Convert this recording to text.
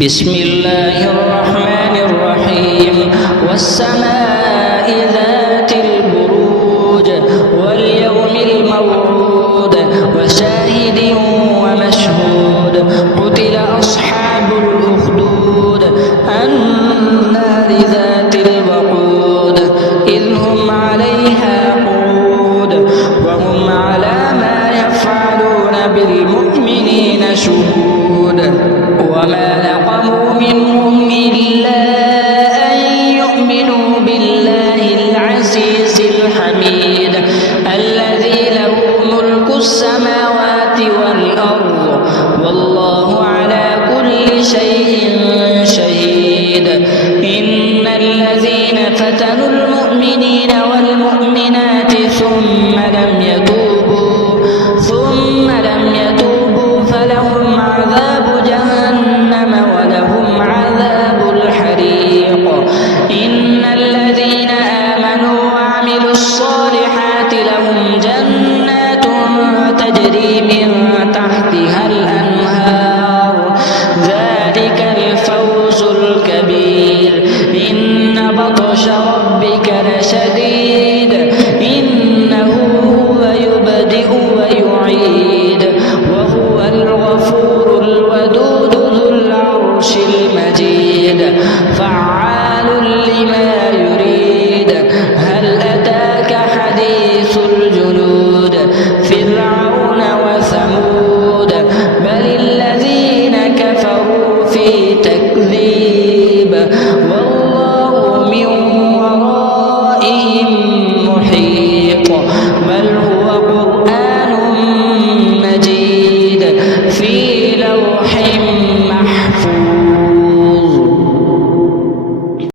بسم الله الرحمن الرحيم والسماء ذات البروج واليوم الموعود وشاهد ومشهود قتل أصحاب الأخدود النار ذات الوقود إذ هم عليها قعود وهم على ما يفعلون بالمؤمنين شهود وما نقموا منهم إلا أن يؤمنوا بالله العزيز الحميد الذي له ملك السماوات والأرض والله على كل شيء شهيد إن الذين فتنوا المؤمنين والمؤمنات ثم لم يتوبوا فلهم عذاب جهنم ولهم عذاب الحريق إن الذين آمنوا وعملوا الصالحات لهم جنات تجري من تحتها الأنهار ذلك الفوز الكبير إن بطش ربك لشديد إنه هو يبدئ ويعيد وهو الغفور الودود ذو العرش المجيد